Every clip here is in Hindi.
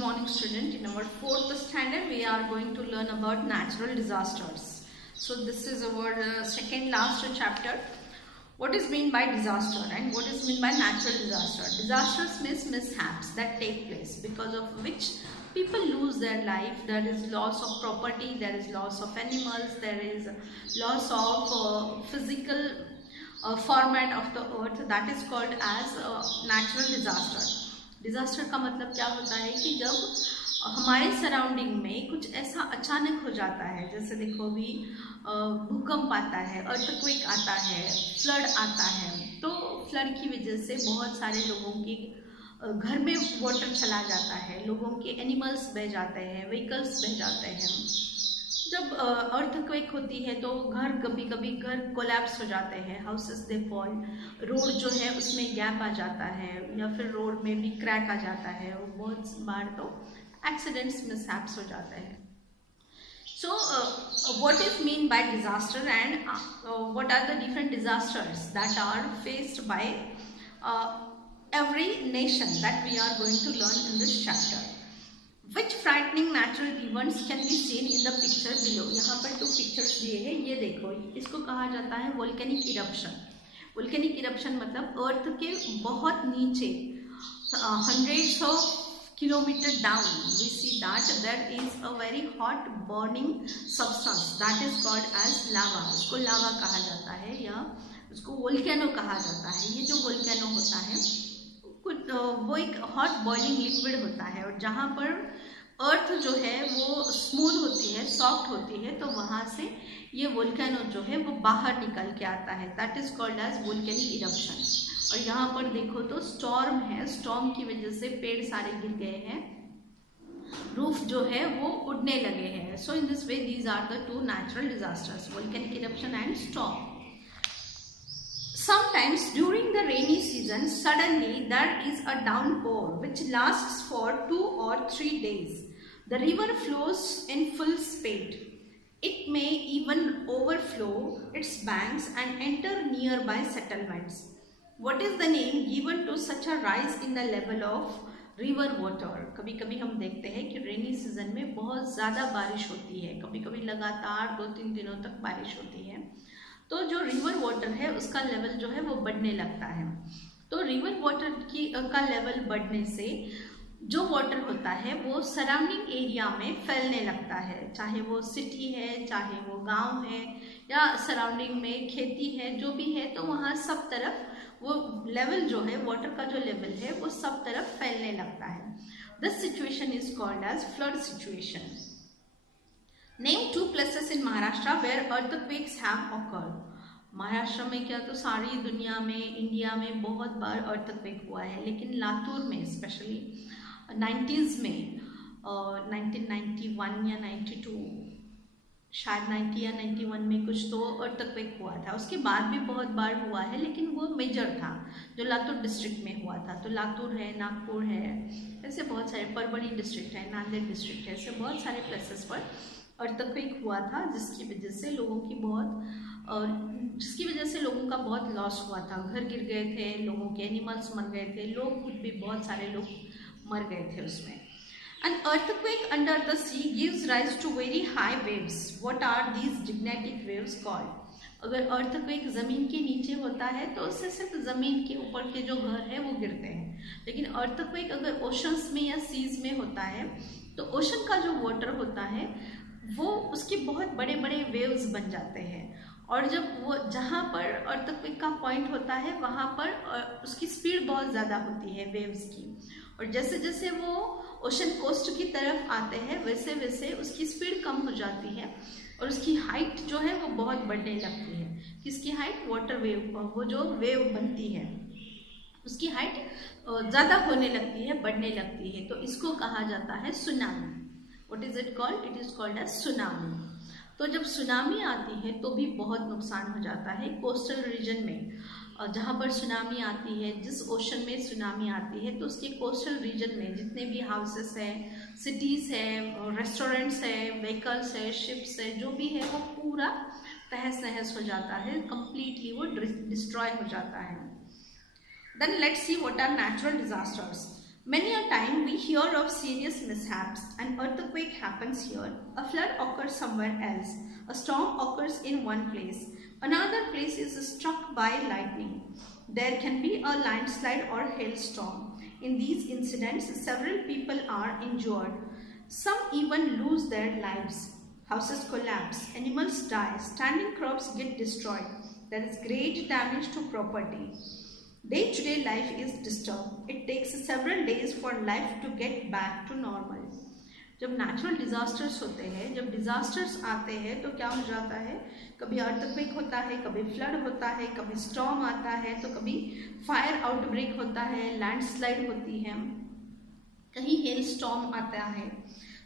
morning student. In our 4th standard we are going to learn about natural disasters. So this is our second last chapter. What is mean by disaster and what is mean by natural disaster? Disasters means mishaps that take place because of which people lose their life. There is loss of property, there is loss of animals, there is loss of physical format of the earth. That is called as natural disaster. Disaster का मतलब क्या होता है कि जब हमारे सराउंडिंग में कुछ ऐसा अचानक हो जाता है, जैसे देखो भी भूकंप आता है, अर्थक्वेक आता है, फ्लड आता है, तो फ्लड की वजह से बहुत सारे लोगों के घर में वाटर चला जाता है, लोगों के एनिमल्स बह जाते हैं, व्हीकल्स बह जाते हैं। जब अर्थक्वेक होती है तो घर कभी कभी घर कोलैप्स हो जाते हैं, हाउसेस दे फॉल, रोड जो है उसमें गैप आ जाता है या फिर रोड में भी क्रैक आ जाता है, बहुत बार तो एक्सीडेंट्स मिसहैप्स हो जाते हैं। So what is mean by disaster and what are the different disasters that are faced by every nation that we are going to learn in this chapter. Which frightening natural events can be seen in the picture below? यहाँ पर 2 पिक्चर्स दिए हैं, ये देखो, इसको कहा जाता है वोल्केनिक इरप्शन। वोल्केनिक इरप्शन मतलब अर्थ के बहुत नीचे, hundreds of kilometers down, we see that there is a very hot burning substance that is called as lava. उसको लावा कहा जाता है या उसको वोल्केनो कहा जाता है। ये जो वोल्केनो होता है वो एक हॉट बॉइलिंग लिक्विड होता है, और जहाँ पर अर्थ जो है वो स्मूथ होती है, सॉफ्ट होती है, तो वहाँ से ये वोल्केनो जो है वो बाहर निकल के आता है। That is called as volcanic eruption. और यहाँ पर देखो तो स्टॉर्म है, स्टॉर्म की वजह से पेड़ सारे गिर गए हैं, रूफ जो है वो उड़ने लगे हैं। So in this way these are the 2 natural disasters, volcanic eruption and storm. Sometimes during the rainy season, suddenly there is a downpour which lasts for 2 or 3 days. The river flows in full speed. It may even overflow its banks and enter nearby settlements. What is the name given to such a rise in the level of river water? कभी कभी हम देखते हैं कि रेनी सीजन में बहुत ज़्यादा बारिश होती है, कभी कभी लगातार 2-3 दिनों तक बारिश होती है, तो जो रिवर वाटर है उसका लेवल जो है वो बढ़ने लगता है। तो रिवर वाटर का लेवल बढ़ने से जो वाटर होता है वो सराउंडिंग एरिया में फैलने लगता है, चाहे वो सिटी है, चाहे वो गांव है या सराउंडिंग में खेती है, जो भी है, तो वहाँ सब तरफ वो लेवल जो है, वाटर का जो लेवल है वो सब तरफ फैलने लगता है। This situation is called as flood situation. Name 2 places in Maharashtra where earthquakes have occurred. Maharashtra में क्या तो सारी दुनिया में, इंडिया में बहुत बार अर्थक्वेक हुआ है, लेकिन लातूर में स्पेशली 90s में 1991 या 92, शायद 90 या 91 में कुछ तो अर्थक्वेक हुआ था। उसके बाद भी बहुत बार हुआ है, लेकिन वो मेजर था जो लातूर डिस्ट्रिक्ट में हुआ था। तो लातूर है, नागपुर है, ऐसे बहुत सारे, परभणी डिस्ट्रिक्ट है, नांदेड़ डिस्ट्रिक्ट है, ऐसे बहुत सारे प्लेसेस पर अर्थक्वेक हुआ था, जिसकी वजह से लोगों का बहुत लॉस हुआ था। घर गिर गए थे, लोगों के एनिमल्स मर गए थे, लोग खुद भी बहुत सारे लोग मर गए थे उसमें। An earthquake under the sea gives rise to very high waves. What are these gigantic waves called? अगर अर्थक्वेक ज़मीन के नीचे होता है तो उससे सिर्फ ज़मीन के ऊपर के जो घर है वो गिरते हैं, लेकिन अर्थक्वेक अगर ओशंस में या सीज में होता है तो ओशन का जो वाटर होता है वो उसके बहुत बड़े बड़े वेव्स बन जाते हैं, और जब वो जहाँ पर अर्थक्वेक का पॉइंट होता है वहाँ पर उसकी स्पीड बहुत ज़्यादा होती है वेव्स की, और जैसे जैसे वो ओशन कोस्ट की तरफ आते हैं वैसे वैसे उसकी स्पीड कम हो जाती है और उसकी हाइट जो है वो बहुत बढ़ने लगती है। किसकी हाइट? वाटर वेव, वो जो वेव बनती है उसकी हाइट ज़्यादा होने लगती है, बढ़ने लगती है, तो इसको कहा जाता है tsunami. What is it called? It is called as tsunami. तो जब सुनामी आती है तो भी बहुत नुकसान हो जाता है कोस्टल रीजन में। जहाँ पर सुनामी आती है, जिस ओशन में सुनामी आती है, तो उसके कोस्टल रीजन में जितने भी हाउसेस हैं, सिटीज़ हैं, रेस्टोरेंट्स हैं, व्हीकल्स है, शिप्स है, जो भी है वो पूरा तहस नहस हो जाता है, कम्प्लीटली वो डिस्ट्रॉय हो जाता है। Then let's see what are natural disasters. Many a time we hear of serious mishaps. An earthquake happens here, a flood occurs somewhere else, a storm occurs in one place, another place is struck by lightning. There can be a landslide or hailstorm. In these incidents, several people are injured. Some even lose their lives. Houses collapse, animals die, standing crops get destroyed. There is great damage to property. Day-to-day life is disturbed. It takes several days for life to get back to normal. जब नेचुरल डिजास्टर्स होते हैं, जब डिजास्टर्स आते हैं तो क्या हो जाता है, कभी अर्थक्वेक होता है, कभी फ्लड होता है, कभी स्टॉर्म आता है, तो कभी फायर आउटब्रेक होता है, लैंडस्लाइड होती है, कहीं हेल स्टॉर्म आता है।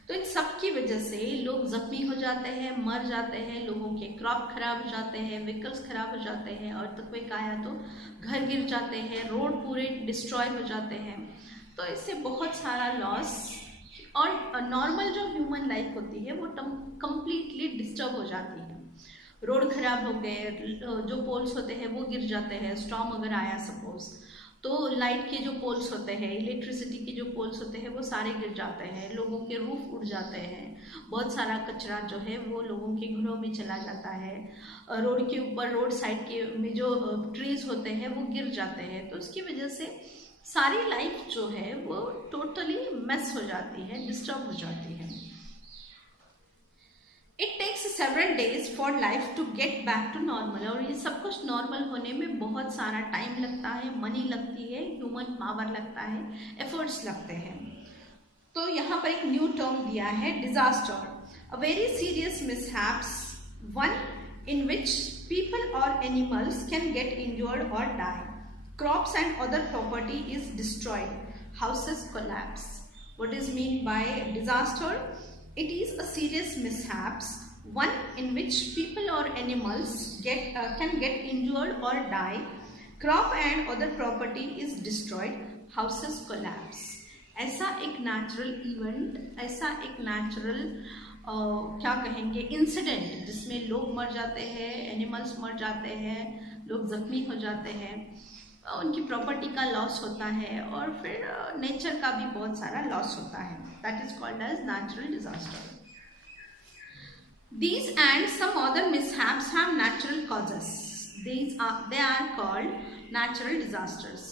तो इन सब की वजह से लोग जख्मी हो जाते हैं, मर जाते हैं, लोगों के क्रॉप खराब हो जाते हैं, व्हीकल्स खराब हो जाते हैं, अर्थक्वेक आया तो घर गिर जाते हैं, रोड पूरे डिस्ट्रॉय हो जाते हैं। तो इससे बहुत सारा लॉस और नॉर्मल जो ह्यूमन लाइफ होती है वो कंप्लीटली डिस्टर्ब हो जाती है। रोड खराब हो गए, जो पोल्स होते हैं वो गिर जाते हैं, स्टॉर्म अगर आया सपोज तो लाइट के जो पोल्स होते हैं, इलेक्ट्रिसिटी के जो पोल्स होते हैं वो सारे गिर जाते हैं, लोगों के रूफ उड़ जाते हैं, बहुत सारा कचरा जो है वो लोगों के घरों में चला जाता है, रोड के ऊपर रोड साइड के में जो ट्रीज होते हैं वो गिर जाते हैं। तो उसकी वजह से सारी लाइफ जो है वो टोटली मेस हो जाती है, डिस्टर्ब हो जाती है। It takes several days for life to get back to normal. और ये सब कुछ नॉर्मल होने में बहुत सारा टाइम लगता है, मनी लगती है, ह्यूमन पावर लगता है, एफर्ट्स लगते हैं। तो यहाँ पर एक न्यू टर्म दिया है, disaster, a very serious mishaps, one in which people और एनिमल्स कैन गेट इंजर्ड और die, crops and other property is destroyed, houses collapse. What is meant by disaster? It is a serious mishaps, one in which people or animals can get injured or die, crop and other property is destroyed, houses collapse. ऐसा एक नेचुरल इवेंट, ऐसा एक नेचुरल क्या कहेंगे इंसिडेंट जिसमें लोग मर जाते हैं, एनिमल्स मर जाते हैं, लोग जख्मी हो जाते हैं, उनकी प्रॉपर्टी का लॉस होता है और फिर नेचर का भी बहुत सारा लॉस होता है। That is called as natural disaster. These and some other mishaps have natural causes. They are called natural disasters.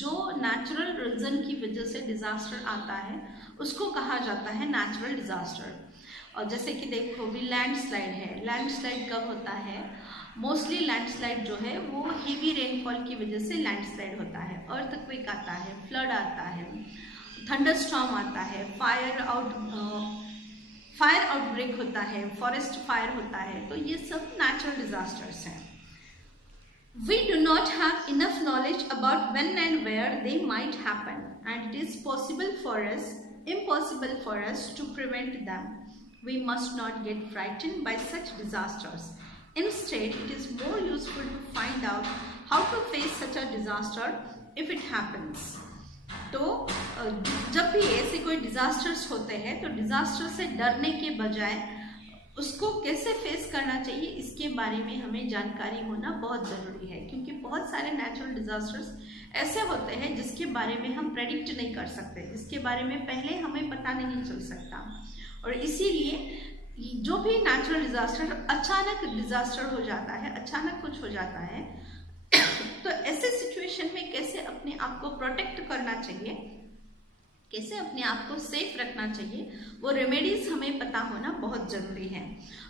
जो नेचुरल रीजन की वजह से डिजास्टर आता है उसको कहा जाता है नेचुरल डिजास्टर। और जैसे कि देखो भी लैंडस्लाइड है, लैंडस्लाइड कब होता है, मोस्टली लैंडस्लाइड जो है वो हेवी रेनफॉल की वजह से लैंडस्लाइड होता है, अर्थक्वेक आता है, फ्लड आता है, थंडरस्टॉर्म आता है, फायर आउटब्रेक होता है, फॉरेस्ट फायर होता है। तो ये सब नेचुरल डिजास्टर्स हैं। We do not have enough knowledge about when and where they might happen, and it is impossible for us to prevent them. We must not get frightened by such disasters. Instead, it is more useful to find out how to face such a disaster if it happens. तो जब भी ऐसे कोई डिजास्टर्स होते हैं तो डिजास्टर से डरने के बजाय उसको कैसे फेस करना चाहिए इसके बारे में हमें जानकारी होना बहुत ज़रूरी है, क्योंकि बहुत सारे नेचुरल डिजास्टर्स ऐसे होते हैं जिसके बारे में हम प्रेडिक्ट नहीं कर सकते, जिसके बारे में पहले हमें पता नहीं चल सकता। और इसीलिए जो भी नेचुरल डिजास्टर अचानक डिजास्टर हो जाता है, अचानक कुछ हो जाता है, तो ऐसे सिचुएशन में कैसे अपने आप को प्रोटेक्ट करना चाहिए, कैसे अपने आप को सेफ रखना चाहिए, वो रेमेडीज हमें पता होना बहुत ज़रूरी है।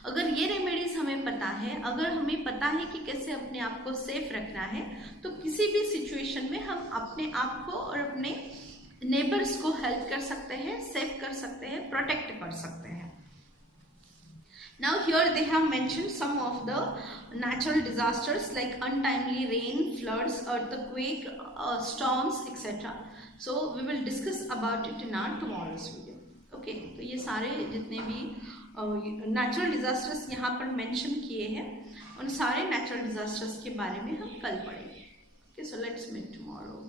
अगर ये रेमेडीज हमें पता है, अगर हमें पता है कि कैसे अपने आप को सेफ रखना है, तो किसी भी सिचुएशन में हम अपने आप को और अपने नेबर्स को हेल्प कर सकते हैं, सेफ कर सकते हैं, प्रोटेक्ट कर सकते हैं। Now here they have mentioned some of the natural disasters like untimely rain, floods, earthquake, storms, etc. So we will discuss about it in our tomorrow's video. Okay, तो ये सारे जितने भी natural disasters यहाँ पर mention किए हैं, उन सारे natural disasters के बारे में हम कल पढ़ेंगे। Okay, so let's meet tomorrow.